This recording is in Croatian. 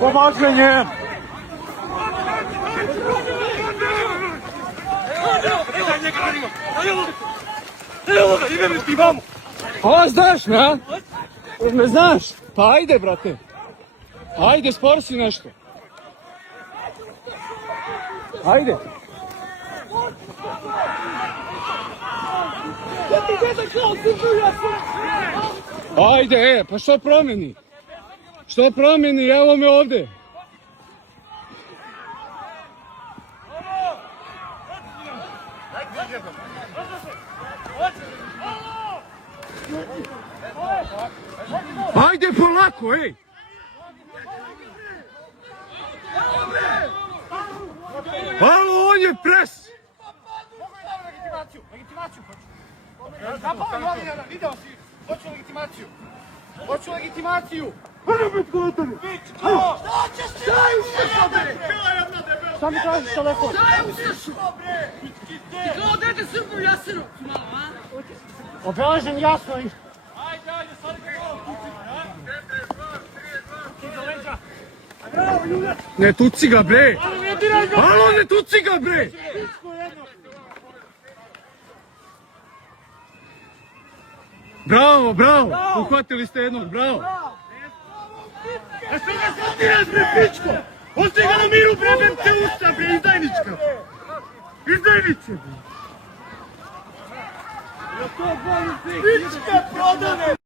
Pomaženie! A znaš me, a? Me znaš? Pa ajde, brate. Ajde, spor si nešto. Ajde. Ajde, pa što promjeni? Što promjeni, evo me ovdje. Ajde polako, ej! Alo, on je pres! Legitimaciju hoću. Zapao novinara, video si. Hoću legitimaciju. Hoću legitimaciju. Pičko! Šta ćeš ti? Daj Ustašu, bre! Šta mi tražiš telefon? Daj Ustašu! Ti kao dete Srbu u Jasenovcu malo, a? Obeležen jasno i... Ajde, sad Ne tuci ga, bre! Alo, ne tuci ga, bre! Bravo, bravo! Uhvatili ste jednog, bravo! A što ga satiraš, bre, pičko? Ostaje ga na miru, bre, bem te usta, bre, izdajnička! Izdajnice, bre! Pičke prodane!